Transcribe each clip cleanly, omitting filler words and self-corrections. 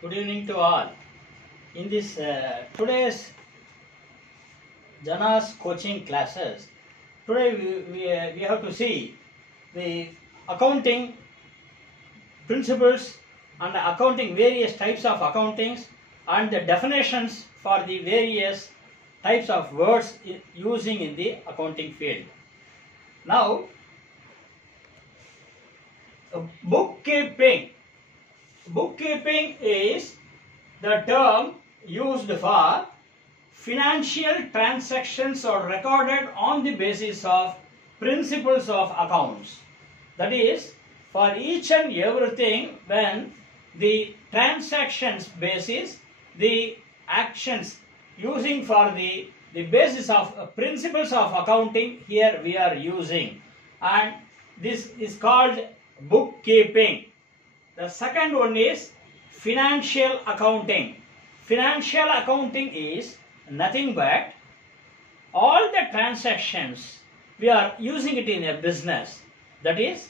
Good evening to all. In this today's Jana's coaching classes, today we have to see the accounting principles and accounting various types of accountings and the definitions for the various types of words using in the accounting field. Now, bookkeeping. Bookkeeping is the term used for financial transactions or recorded on the basis of principles of accounts. That is, for each and everything when the transactions basis, the actions using for the basis of principles of accounting here we are using, and this is called bookkeeping. The second one is financial accounting. Financial accounting is nothing but all the transactions we are using it in a business. That is,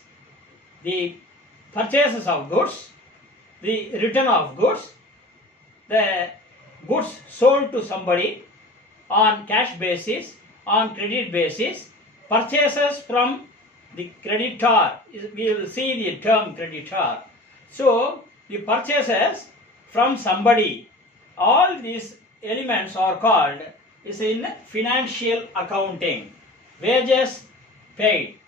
the purchases of goods, the return of goods, the goods sold to somebody on cash basis, on credit basis, purchases from the creditor. We will see the term creditor. So, the purchases from somebody, all these elements are called is in financial accounting. Wages paid,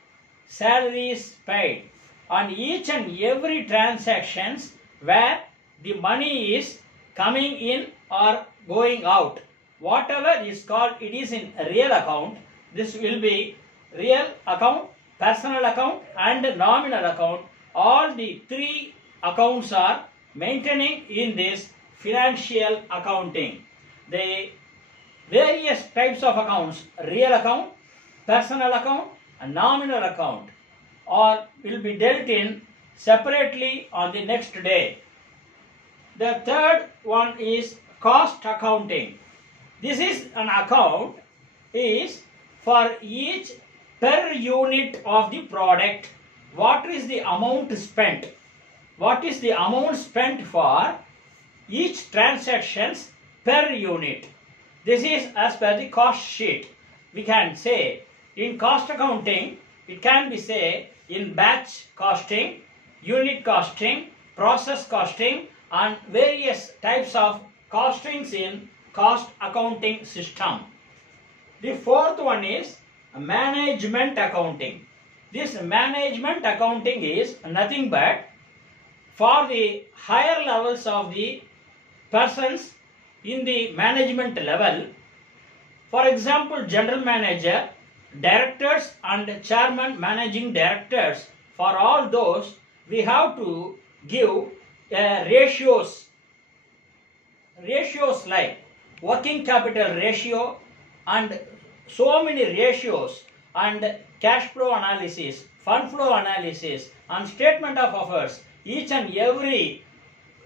salaries paid, on each and every transactions where the money is coming in or going out. Whatever is called, it is in real account. This will be real account, personal account and nominal account. All the three accounts are maintaining in this financial accounting. The various types of accounts, real account, personal account and nominal account, or will be dealt in separately on the next day. The third one is cost accounting. This is an account is for each per unit of the product. What is the amount spent? What is the amount spent for each transactions per unit? This is as per the cost sheet. We can say in cost accounting, it can be say in batch costing, unit costing, process costing and various types of costings in cost accounting system. The fourth one is management accounting. This management accounting is nothing but for the higher levels of the persons in the management level. For example, general manager, directors and chairman, managing directors, for all those we have to give ratios like working capital ratio and so many ratios and cash flow analysis, fund flow analysis and statement of affairs. Each and every,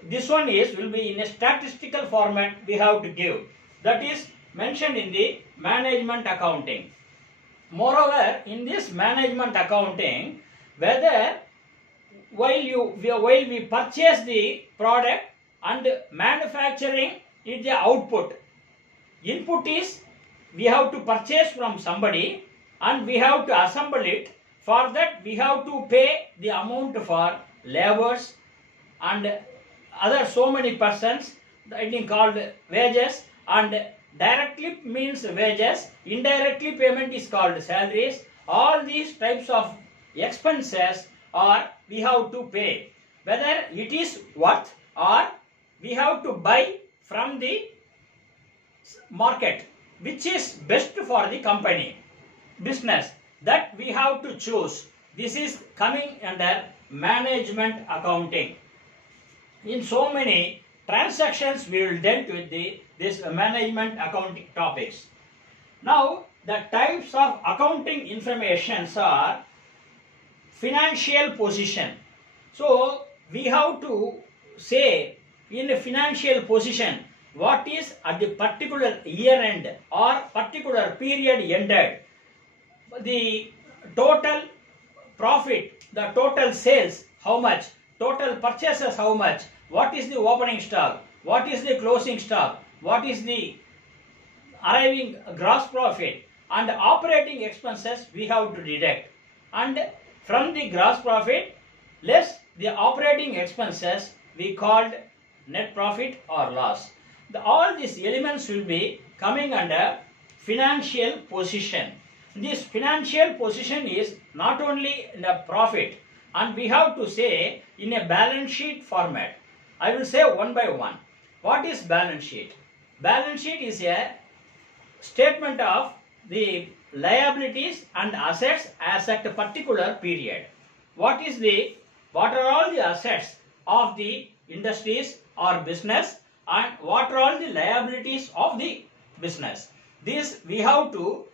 this one will be in a statistical format we have to give. That is mentioned in the management accounting. Moreover, in this management accounting, whether while we purchase the product and manufacturing is the output. Input is we have to purchase from somebody and we have to assemble it. For that we have to pay the amount for labors and other so many persons. It is called wages, and directly means wages, indirectly payment is called salaries. All these types of expenses are we have to pay, whether it is worth or we have to buy from the market, which is best for the company business, that we have to choose. This is coming under management accounting. In so many transactions we will deal with this management accounting topics. Now the types of accounting informations are financial position. So we have to say in a financial position what is at the particular year end or particular period ended, the total profit, the total sales, how much, total purchases how much, what is the opening stock, what is the closing stock, what is the arriving gross profit, and operating expenses we have to deduct. And from the gross profit less the operating expenses we called net profit or loss. All these elements will be coming under financial position. This financial position is not only the profit, and we have to say in a balance sheet format. I will say one by one. What is balance sheet? Balance sheet is a statement of the liabilities and assets as at a particular period. What are all the assets of the industries or business, and what are all the liabilities of the business? This we have to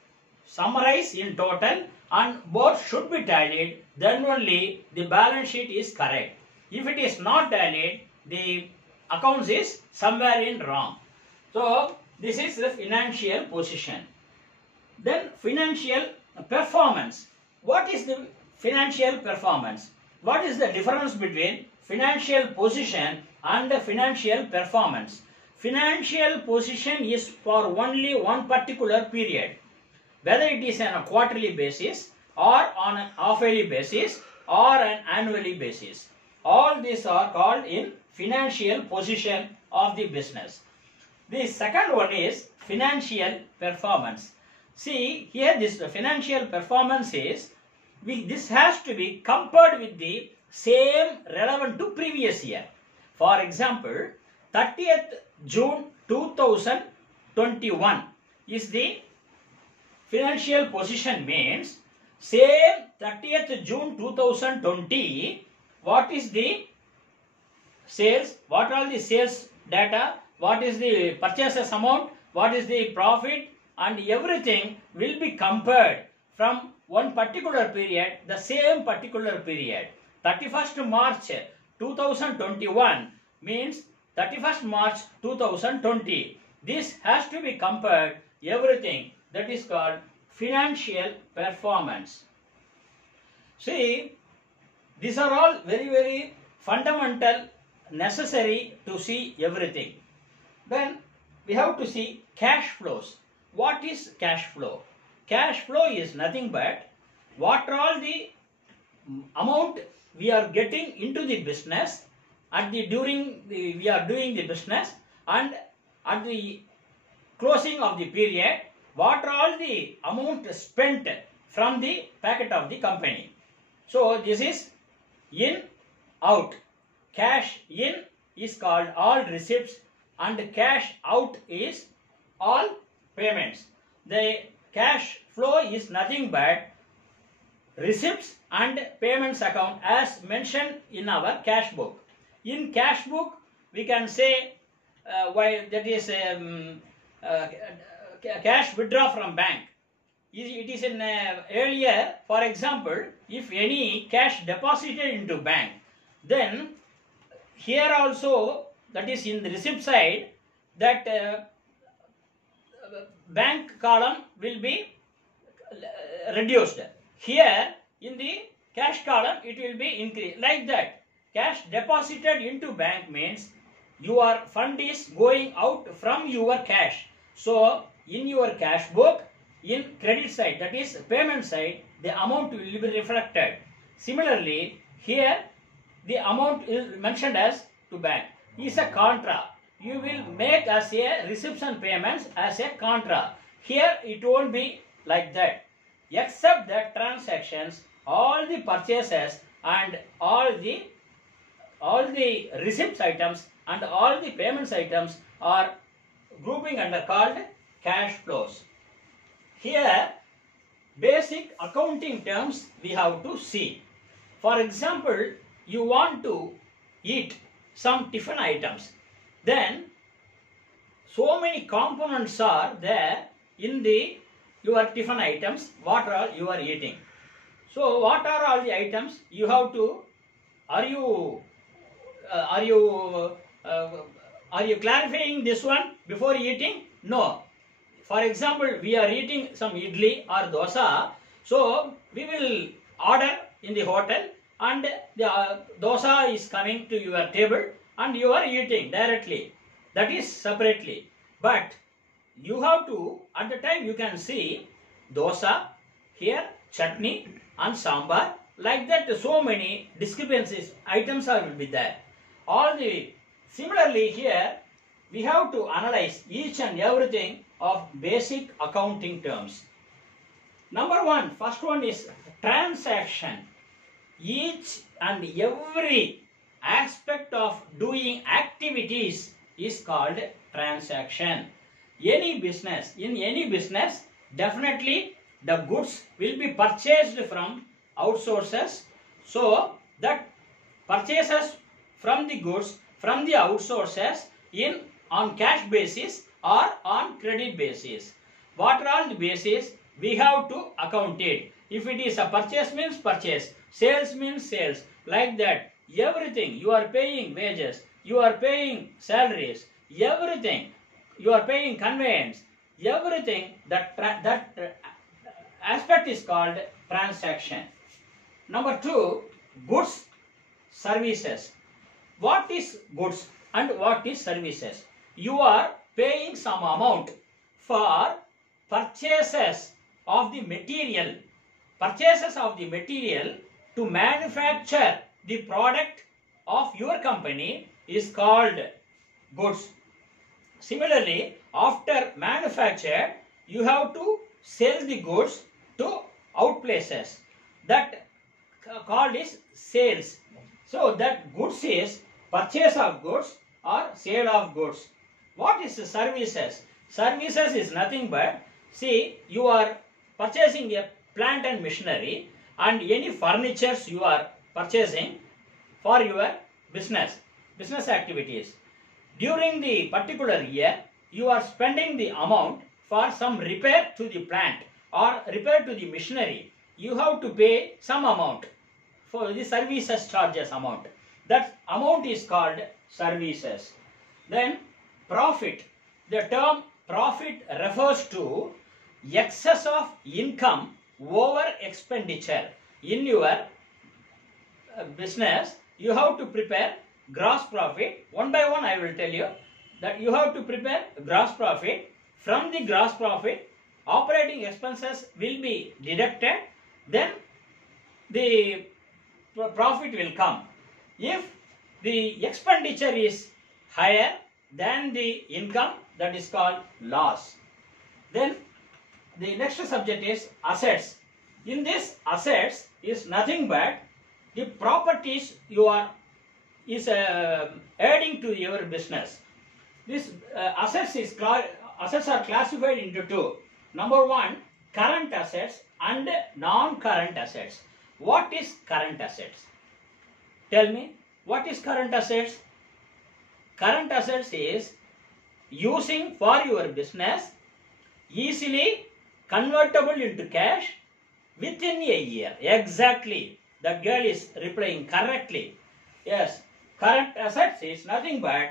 summarize in total, and both should be tallied, then only the balance sheet is correct. If it is not tallied, the accounts is somewhere in wrong. So this is the financial position. Then financial performance. What is the financial performance? What is the difference between financial position and the financial performance? Financial position is for only one particular period, whether it is on a quarterly basis or on an half-yearly basis or an annually basis. All these are called in financial position of the business. The second one is financial performance. See here, this financial performance is, this has to be compared with the same relevant to previous year. For example, 30th June 2021 is the financial position, means same 30th June 2020, what is the sales, what are the sales data, what is the purchases amount, what is the profit, and everything will be compared from one particular period, the same particular period. 31st March 2021 means 31st March 2020. This has to be compared everything. That is called financial performance. See, these are all very, very fundamental, necessary to see everything. Then we have to see cash flows. What is cash flow? Cash flow is nothing but what are all the amount we are getting into the business at the we are doing the business, and at the closing of the period, what are all the amount spent from the packet of the company. So this is in, out. Cash in is called all receipts, and cash out is all payments. The cash flow is nothing but receipts and payments account as mentioned in our cash book. In cash book, we can say why that is cash withdraw from bank. It is in earlier, for example, if any cash deposited into bank, then here also, that is in the receipt side, that bank column will be reduced. Here in the cash column it will be increased, like that. Cash deposited into bank means your fund is going out from your cash. So in your cash book, in credit side, that is payment side, the amount will be reflected. Similarly, here the amount is mentioned as to bank is a contra. You will make as a reception payments as a contra. Here it won't be like that, except that transactions, all the purchases and all the receipts items and all the payments items are grouping under called cash flows. Here basic accounting terms we have to see. For example, you want to eat some tiffin items, then so many components are there in your tiffin items, what are you are eating. So what are all the items you have to, are you clarifying this one before eating? No. For example, we are eating some idli or dosa, so we will order in the hotel, and the dosa is coming to your table, and you are eating directly. That is separately. But you have to, at the time you can see dosa, here chutney and sambar. Like that, so many discrepancies, items will be there. Similarly here, we have to analyze each and everything of basic accounting terms. Number one, first one is transaction. Each and every aspect of doing activities is called transaction. In any business, definitely the goods will be purchased from outsourcers. So that purchases from the goods from the outsourcers on cash basis or on credit basis. What are all the basis? We have to account it. If it is a purchase means purchase, sales means sales. Like that, everything you are paying wages, you are paying salaries, everything you are paying conveyance, everything that aspect is called transaction. Number two, goods, services. What is goods and what is services? You are paying some amount for purchases of the material to manufacture the product of your company is called goods. Similarly, after manufactured, you have to sell the goods to out places. That called is sales. So that goods is purchase of goods or sale of goods. What is services? Services is nothing but, see, you are purchasing a plant and machinery and any furnitures you are purchasing for your business activities. During the particular year, you are spending the amount for some repair to the plant or repair to the machinery. You have to pay some amount for the services charges amount. That amount is called services. Then profit. The term profit refers to excess of income over expenditure. In your business, you have to prepare gross profit. One by one I will tell you that you have to prepare gross profit. From the gross profit, operating expenses will be deducted. Then the profit will come. If the expenditure is higher than the income, that is called loss. Then the next subject is assets. In this, assets is nothing but the properties you are adding to your business. This assets are classified into two. Number one, current assets and non-current assets. What is current assets? Tell me, what is current assets? Current assets is using for your business, easily convertible into cash within a year. Exactly. The girl is replying correctly. Yes, current assets is nothing but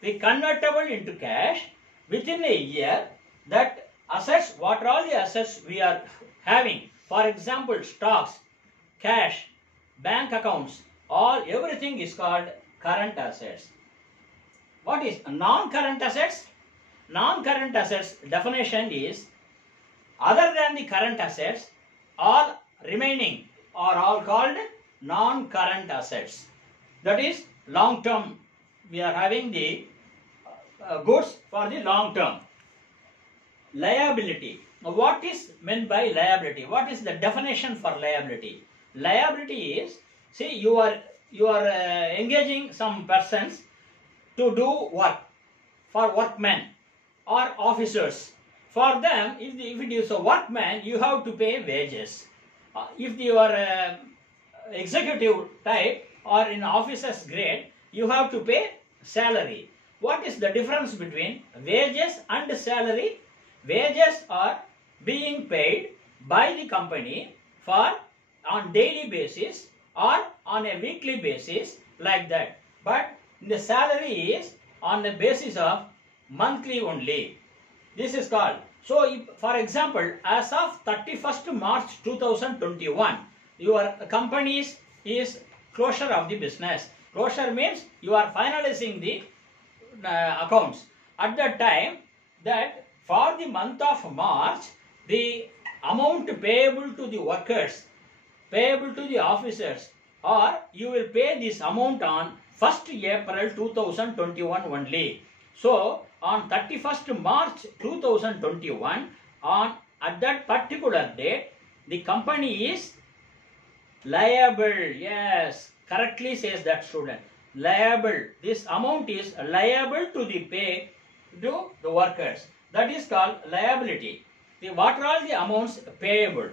the convertible into cash within a year. That assets, what are all the assets we are having? For example, stocks, cash, bank accounts, everything is called current assets. What is non-current assets? Non-current assets definition is other than the current assets, all remaining are all called non-current assets. That is long term. We are having the goods for the long term. Liability. What is meant by liability? What is the definition for liability? Liability is, see, you are engaging some persons to do work for workmen or officers. For them, if it is a workman, you have to pay wages. If you are executive type or in officer's grade, you have to pay salary. What is the difference between wages and salary? Wages are being paid by the company for on daily basis or on a weekly basis, like that. But the salary is on the basis of monthly only. This is called. So, if, for example, as of 31st March 2021, your company is closure of the business. Closure means you are finalizing the accounts. At that time, that for the month of March, the amount payable to the workers, payable to the officers, or you will pay this amount on 1st April 2021 only. So, on 31st March 2021, at that particular date, the company is liable. Yes, correctly says that student. Liable. This amount is liable to the pay to the workers. That is called liability. What are all the amounts payable?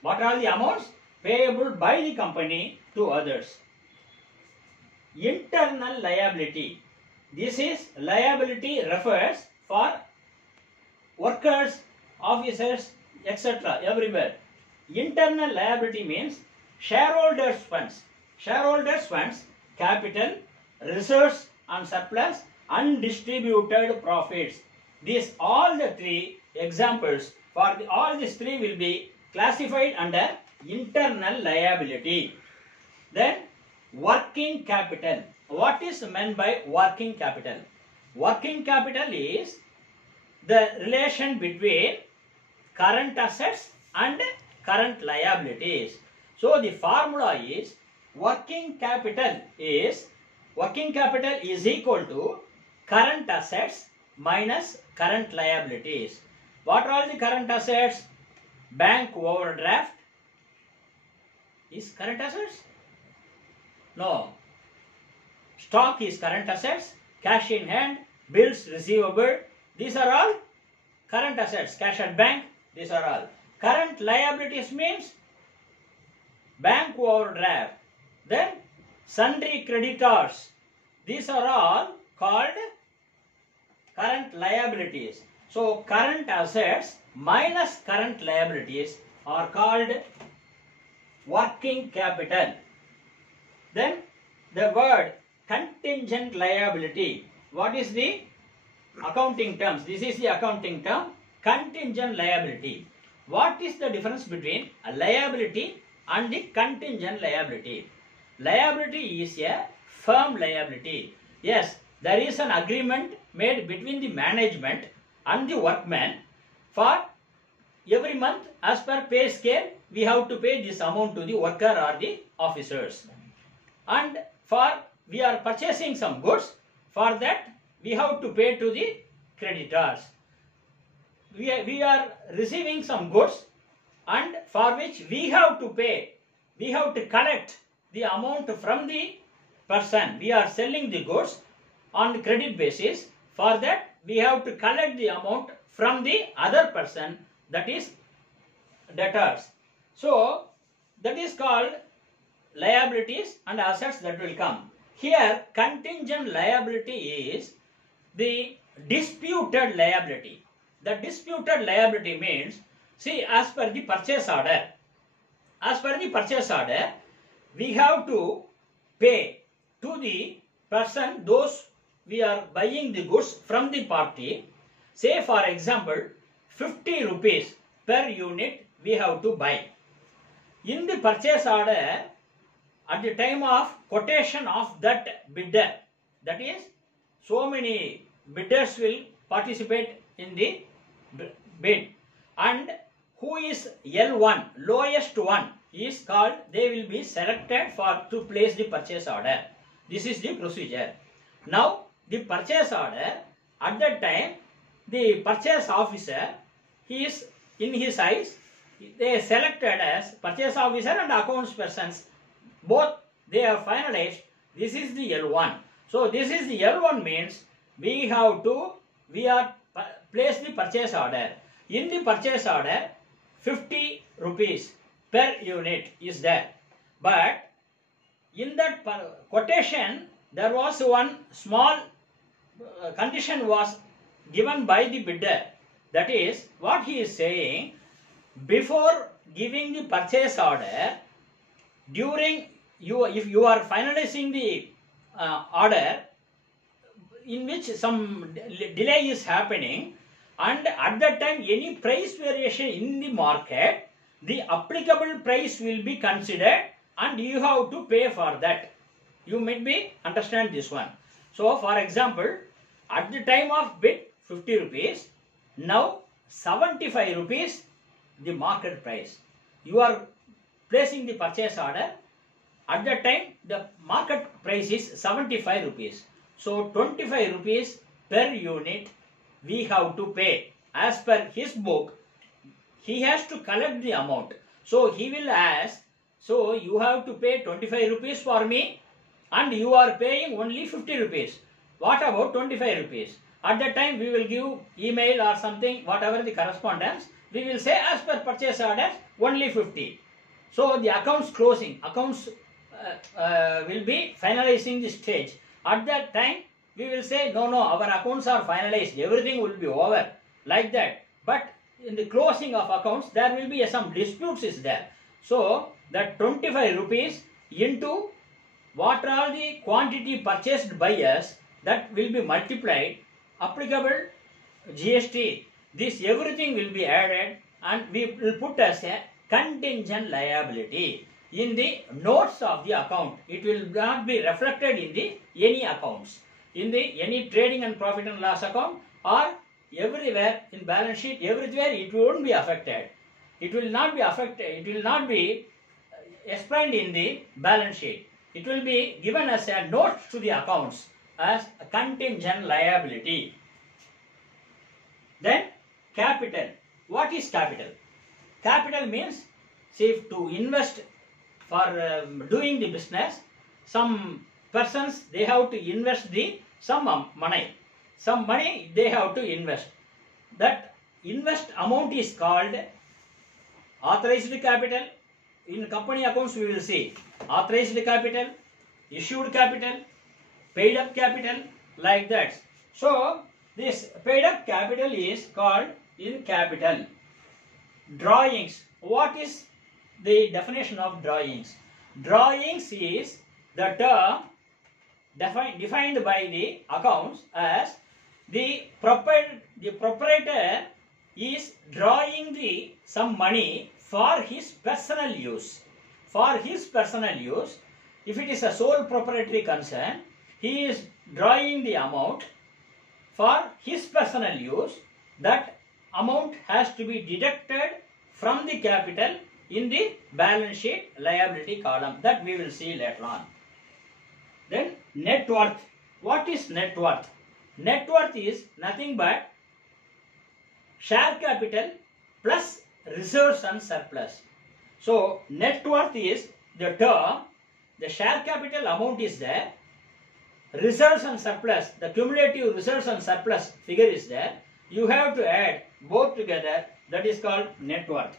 What are the amounts payable by the company to others? Internal liability. This is liability refers for workers, officers, etc. everywhere. Internal liability means shareholders' funds. Shareholders' funds, capital, reserves and surplus, undistributed profits. These all the three examples for all these three will be classified under internal liability. Then working capital. What is meant by working capital? Working capital is the relation between current assets and current liabilities. So the formula is working capital is equal to current assets minus current liabilities. What are the current assets? Bank overdraft is current assets? No. Stock is current assets. Cash in hand, bills receivable, these are all current assets. Cash at bank, these are all. Current liabilities means bank overdraft. Then sundry creditors. These are all called current liabilities. So current assets minus current liabilities are called working capital. Then the word contingent liability. What is the accounting terms? This is the accounting term, contingent liability. What is the difference between a liability and the contingent liability? Liability is a firm liability. Yes, there is an agreement made between the management and the workman for every month as per pay scale we have to pay this amount to the worker or the officers. And for we are purchasing some goods, for that we have to pay to the creditors. We are receiving some goods and for which we have to pay, we have to collect the amount from the person. We are selling the goods on credit basis. For that we have to collect the amount from the other person, that is debtors. So that is called liabilities and assets that will come. Here contingent liability is the disputed liability. The disputed liability means, see, as per the purchase order, we have to pay to the person, those we are buying the goods from the party. Say for example 50 rupees per unit we have to buy. In the purchase order, at the time of quotation of that bidder, that is, so many bidders will participate in the bid, and who is L1, lowest one, is called, they will be selected for to place the purchase order. This is the procedure. Now the purchase order, at that time the purchase officer, he is in his eyes, they selected as purchase officer and accounts persons, both they are finalized. This is the L1. So this is the L1 means we are place the purchase order. In the purchase order 50 rupees per unit is there, but in that quotation there was one small condition was given by the bidder. That is, what he is saying, before giving the purchase order, during if you are finalizing the order in which some delay is happening, and at that time any price variation in the market, the applicable price will be considered and you have to pay for that. You might be understand this one. So for example, at the time of bid 50 rupees, now 75 rupees the market price. You are placing the purchase order. At that time the market price is 75 rupees. So 25 rupees per unit we have to pay. As per his book, he has to collect the amount. So he will ask, so you have to pay 25 rupees for me and you are paying only 50 rupees. What about 25 rupees? At that time we will give email or something, whatever the correspondence, we will say as per purchase order only 50. So the accounts closing, accounts will be finalizing the stage. At that time we will say no, our accounts are finalized, everything will be over, like that. But in the closing of accounts there will be some disputes is there. So that 25 rupees into what are the quantity purchased by us, that will be multiplied, applicable GST, this everything will be added and we will put as a contingent liability in the notes of the account. It will not be reflected in the any accounts, in the any trading and profit and loss account or everywhere in balance sheet, everywhere it won't be affected. It will not be affected, it will not be explained in the balance sheet. It will be given as a note to the accounts as a contingent liability. Then capital. What is capital? Capital means, see, to invest for doing the business, some persons they have to invest some money. Some money they have to invest. That invest amount is called authorized capital. In company accounts we will see authorized capital, issued capital, paid up capital, like that. So this paid up capital is called in capital. Drawings. What is the definition of drawings? Drawings is the term defined by the accounts as the proprietor is drawing some money for his personal use. For his personal use, if it is a sole proprietary concern, he is drawing the amount for his personal use. That amount has to be deducted from the capital in the balance sheet liability column. That we will see later on. Then net worth. What is net worth? Net worth is nothing but share capital plus reserves and surplus. So net worth is the term, the share capital amount is there, reserves and surplus, the cumulative reserves and surplus figure is there. You have to add both together, that is called net worth.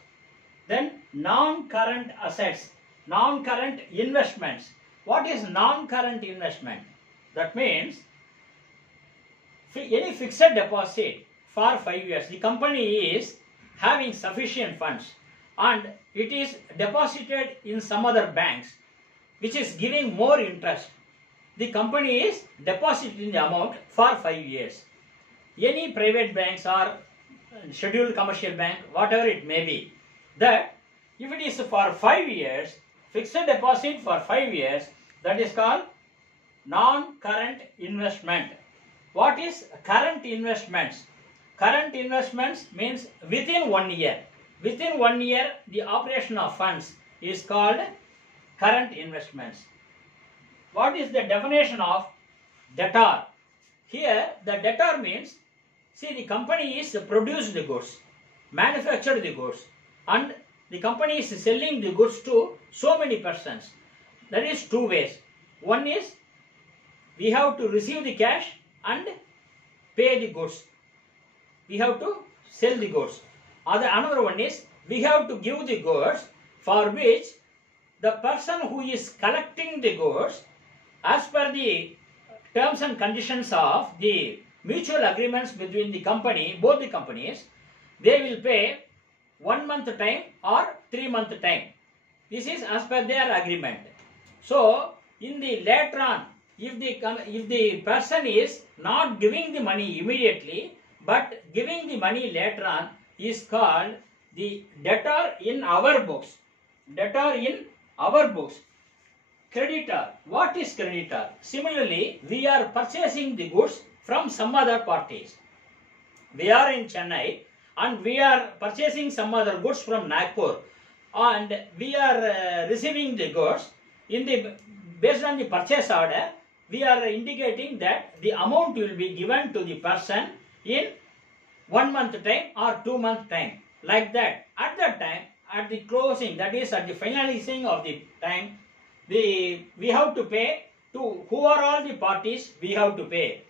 Then non-current assets, non-current investments. What is non-current investment? That means any fixed deposit for 5 years, the company is having sufficient funds and it is deposited in some other banks which is giving more interest. The company is depositing the amount for 5 years. Any private banks or scheduled commercial bank, whatever it may be, that if it is for 5 years, fixed deposit for 5 years, that is called non-current investment. What is current investments? Current investments means within 1 year. Within 1 year, the operation of funds is called current investments. What is the definition of debtor? Here, the debtor means, see, the company is produced the goods, manufactured the goods, and the company is selling the goods to so many persons. That is two ways. One is we have to receive the cash and pay the goods. We have to sell the goods. Another one is we have to give the goods, for which the person who is collecting the goods, as per the terms and conditions of the mutual agreements between the company, both the companies, they will pay 1 month time or 3 month time. This is as per their agreement. So in the later on, if the person is not giving the money immediately but giving the money later on, is called the debtor in our books. Debtor in our books. Creditor. What is creditor? Similarly, we are purchasing the goods from some other parties. We are in Chennai and we are purchasing some other goods from Nagpur, and we are receiving the goods based on the purchase order. We are indicating that the amount will be given to the person in 1 month time or 2 month time, like that. At that time, at the closing, that is at the finalizing of the time, we have to pay to who are all the parties we have to pay.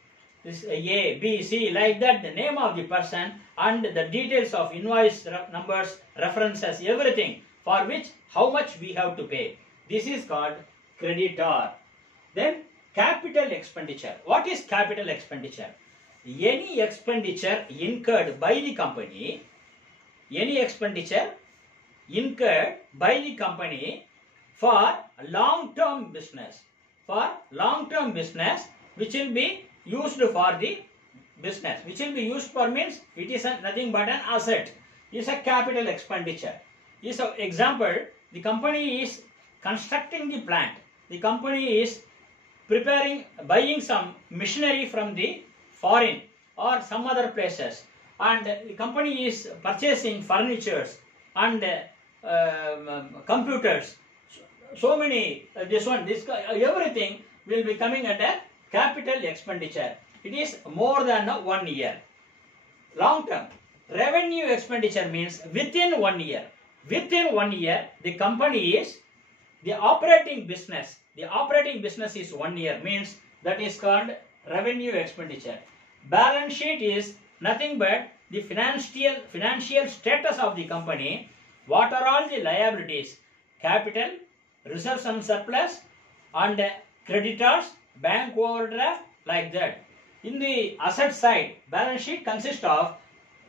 This A, B, C, like that, the name of the person and the details of invoice numbers, references, everything for which how much we have to pay. This is called creditor. Then capital expenditure. What is capital expenditure? Any expenditure incurred by the company, for long-term business, which will be used for the business, which will be used for means it is nothing but an asset, is a capital expenditure. Is an example, the company is constructing the plant, the company is buying some machinery from the foreign or some other places, and the company is purchasing furnitures and computers, so many, everything will be coming at a capital expenditure. It is more than 1 year. Long term. Revenue expenditure means within 1 year. Within 1 year, the company is the operating business. The operating business is 1 year, means that is called revenue expenditure. Balance sheet is nothing but the financial status of the company. What are all the liabilities? Capital, reserves and surplus, and creditors, bank overdraft, like that. In the asset side, balance sheet consists of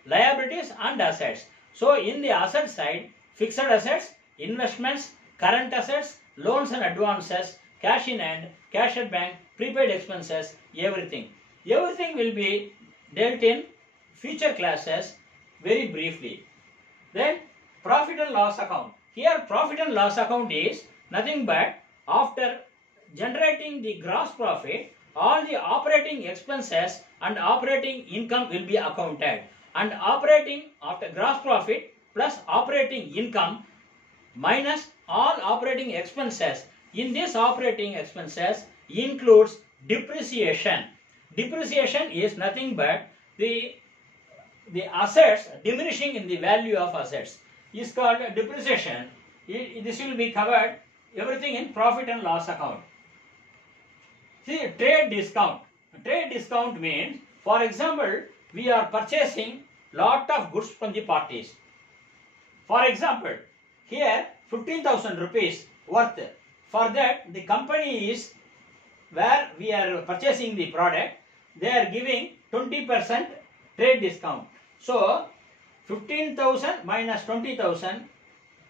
liabilities and assets. So in the asset side, fixed assets, investments, current assets, loans and advances, cash in hand, cash at bank, prepaid expenses, everything. Everything will be dealt in future classes very briefly. Then profit and loss account. Here profit and loss account is nothing but after generating the gross profit, all the operating expenses and operating income will be accounted. And after gross profit plus operating income minus all operating expenses. In this operating expenses includes depreciation. Depreciation is nothing but the assets diminishing in the value of assets is called depreciation. This will be covered everything in profit and loss account. See, trade discount. Trade discount means, for example, we are purchasing lot of goods from the parties. For example, here 15,000 rupees worth. For that, the company is where we are purchasing the product, they are giving 20% trade discount. So 15,000 minus 20,000,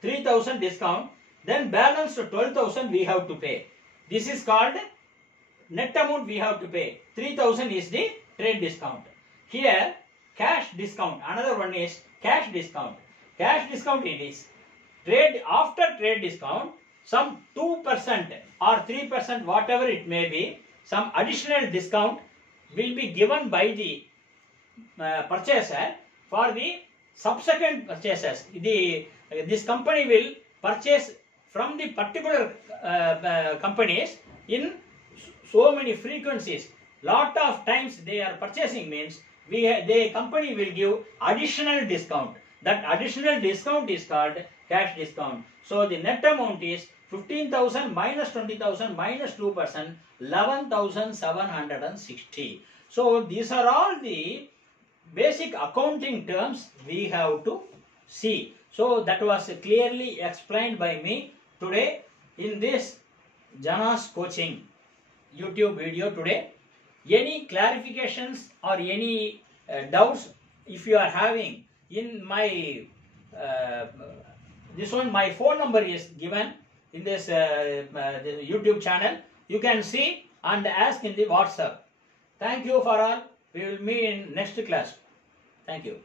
3,000 discount, then balance 12,000 we have to pay. This is called net amount we have to pay. 3,000 is the trade discount. Here cash discount, another one is cash discount. Cash discount it is after trade discount, some 2% or 3%, whatever it may be, some additional discount will be given by the purchaser for the subsequent purchases. This company will purchase from the particular companies in so many frequencies. Lot of times they are purchasing means the company will give additional discount. That additional discount is called cash discount. So the net amount is 15,000 minus 20,000 minus 2%, 11,760. So these are all the basic accounting terms we have to see. So that was clearly explained by me today in this Jana's coaching YouTube video today. Any clarifications or any doubts if you are having in my my phone number is given in this the YouTube channel. You can see and ask in the WhatsApp. Thank you for all. We will meet in next class. Thank you.